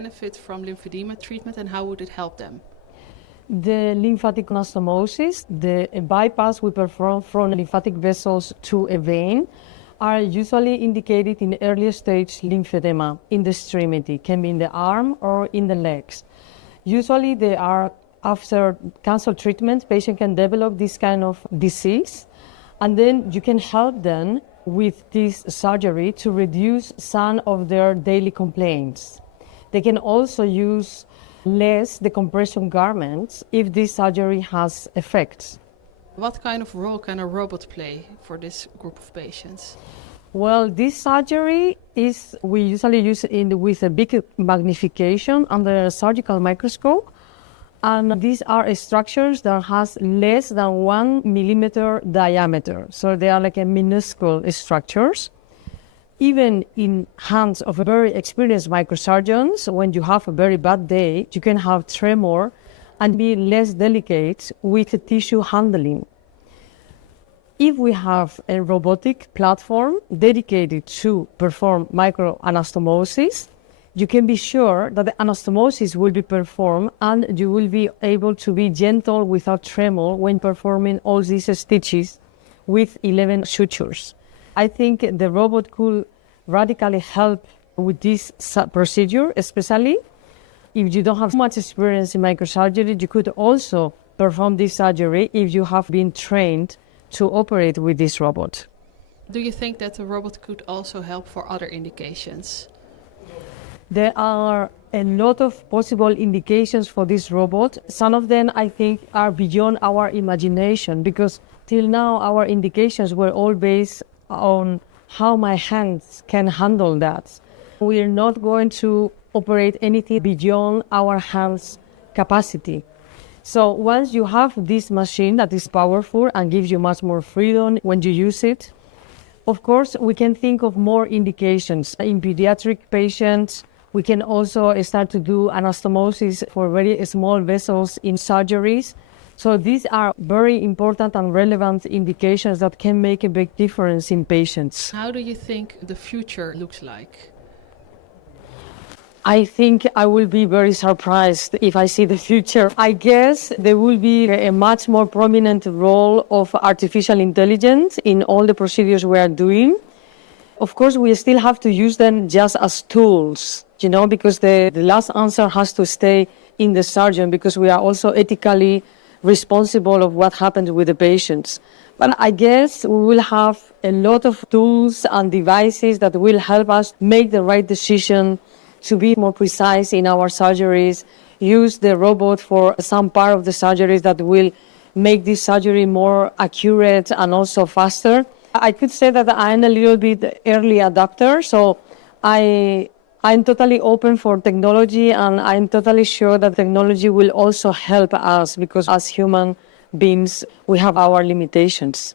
benefit from lymphedema treatment and how would it help them? The lymphatic anastomosis, the bypass we perform from lymphatic vessels to a vein, are usually indicated in early stage lymphedema in the extremity, can be in the arm or in the legs. Usually they are after cancer treatment, patient can develop this kind of disease, and then you can help them with this surgery to reduce some of their daily complaints. They can also use less decompression garments if this surgery has effects. What kind of role can a robot play for this group of patients? Well, this surgery we usually use with a big magnification under a surgical microscope. And these are structures that has less than 1 millimeter diameter. So they are like a minuscule structures. Even in hands of very experienced microsurgeons, when you have a very bad day, you can have tremor and be less delicate with tissue handling. If we have a robotic platform dedicated to perform microanastomosis, you can be sure that the anastomosis will be performed and you will be able to be gentle without tremor when performing all these stitches with 11 sutures. I think the robot could radically help with this procedure, especially if you don't have much experience in microsurgery. You could also perform this surgery if you have been trained to operate with this robot. Do you think that the robot could also help for other indications? There are a lot of possible indications for this robot. Some of them, I think, are beyond our imagination because till now our indications were all based on how my hands can handle that. We are not going to operate anything beyond our hands' capacity. So once you have this machine that is powerful and gives you much more freedom when you use it, of course, we can think of more indications. In pediatric patients, we can also start to do anastomosis for very small vessels in surgeries. So these are very important and relevant indications that can make a big difference in patients. How do you think the future looks like? I think I will be very surprised if I see the future. I guess there will be a much more prominent role of artificial intelligence in all the procedures we are doing. Of course, we still have to use them just as tools, because the last answer has to stay in the surgeon because we are also ethically responsible of what happens with the patients. But I guess we will have a lot of tools and devices that will help us make the right decision to be more precise in our surgeries, use the robot for some part of the surgeries that will make this surgery more accurate and also faster. I could say that I'm a little bit early adopter, so I'm totally open for technology, and I'm totally sure that technology will also help us because as human beings, we have our limitations.